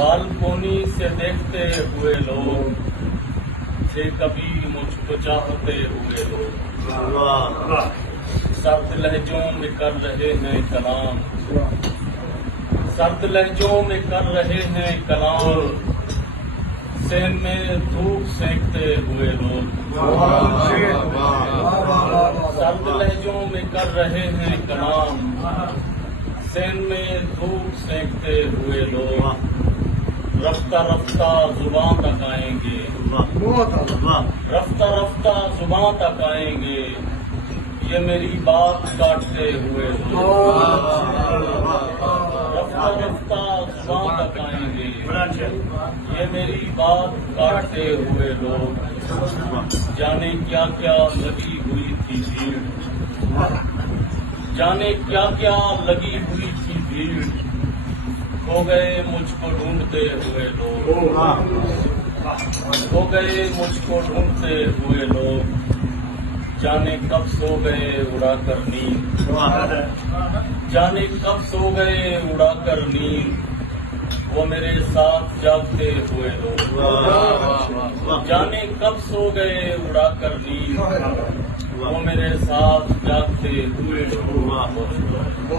Balcony سے دیکھتے ہوئے لوگ تھے کبھی مجھ کو چاہتے ہوئے لوگ، سرد لہجوں میں کر رہے ہیں کلام، سرد لہجوں میں کر رہے ہیں کلام، سین میں دھوپ سینکتے ہوئے لوگ، سرد لہجوں میں کر رہے ہیں کلام، سین میں دھوپ سینکتے ہوئے لوگ، رفتہ رفتہ زباں تک آئیں گے، رفتہ رفتہ زباں تک آئیں گے، یہ میری بات کاٹتے ہوئے لوگ، رفتہ رفتہ زباں تک آئیں گے، یہ میری بات کاٹتے ہوئے لوگ، جانے کیا کیا لگی ہوئی تھی بھیڑ، جانے کیا کیا لگی ہوئی تھی بھیڑ، ہو گئے مجھ کو ڈھونڈتے ہوئے لوگ، ہو گئے مجھ کو ڈھونڈتے ہوئے لوگ، جانے کب سو گئے اڑا کر نیند، جانے کب سو گئے اڑا کر نیند، وہ میرے ساتھ جاگتے ہوئے لوگ، جانے کب سو گئے اڑا کر نیند، وہ میرے ساتھ جاگتے ہوئے لوگ۔